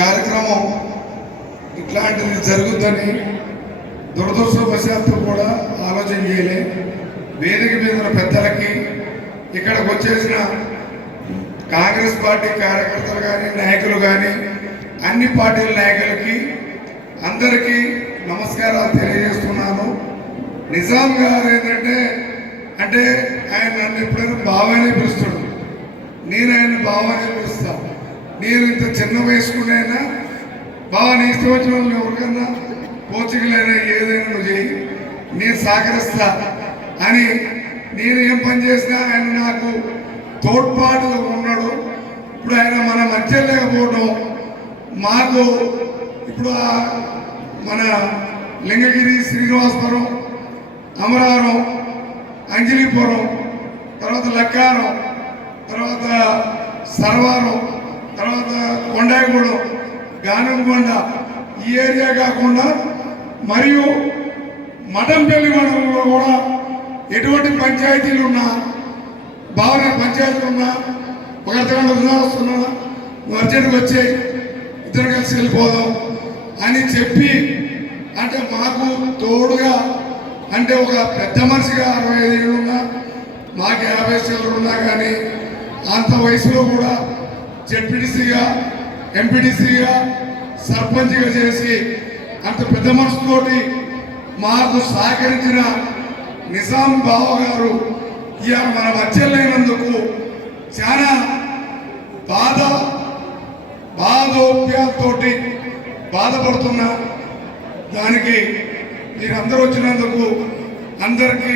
కార్యక్రమం ఇట్లాంటిది జరుగుద్దని దురదృష్టవశాత్తు కూడా ఆలోచన చేయలే. వేదిక మీద ఉన్న పెద్దలకి, ఇక్కడికి వచ్చేసిన కాంగ్రెస్ పార్టీ కార్యకర్తలు కానీ, నాయకులు కానీ, అన్ని పార్టీల నాయకులకి అందరికీ నమస్కారాలు తెలియజేస్తున్నాను. నిజాం గారు ఏంటంటే ఆయన నన్ను ఎప్పుడైనా బావనే పిలుస్తాడు, నేను ఆయన బావనే పిలుస్తా. నేను ఇంత చిన్న వయసుకునైనా బాగా నీ ఇష్టం వచ్చిన వాళ్ళు ఎవరికన్నా కోచికలైనా ఏదైనా నువ్వు చేయి, నేను సహకరిస్తా అని నేను ఏం పని చేసినా ఆయన నాకు తోడ్పాటుగా ఉన్నాడు. ఇప్పుడు ఆయన మన మధ్య లేకపోవడం మాకు ఇప్పుడు మన లింగగిరి, శ్రీనివాసపురం, అమరారం, అంజలీపురం, తర్వాత లక్కారం, తర్వాత సర్వారం, తర్వాత కొండాయిగూడెం, గానంకొండ ఈ ఏరియా కాకుండా మరియు మఠంపల్లి మండలంలో కూడా ఎటువంటి పంచాయతీలు ఉన్నా, భావన పంచాయతీలు ఉన్నా, ఒక అర్ధగంట వస్తున్నా నువ్వు అర్జెంట్గా వచ్చే ఇద్దరు కలిసి వెళ్ళిపోదాం అని చెప్పి మాకు తోడుగా ఒక పెద్ద మనిషిగా 65 ఏళ్ళు ఉన్నా, మాకు 50 ఏళ్ళు ఉన్నా కానీ అంత వయసులో కూడా జెడ్పీటీసీగా, ఎంపీటీసీగా, సర్పంచ్గా చేసి అంత పెద్ద మనసుతోటి మాకు సహకరించిన నిజాం బావ గారు ఇవాళ మన మధ్య లేనందుకు చాలా బాధోప్యాలతోటి బాధపడుతున్నా. దానికి మీరందరూ వచ్చినందుకు అందరికీ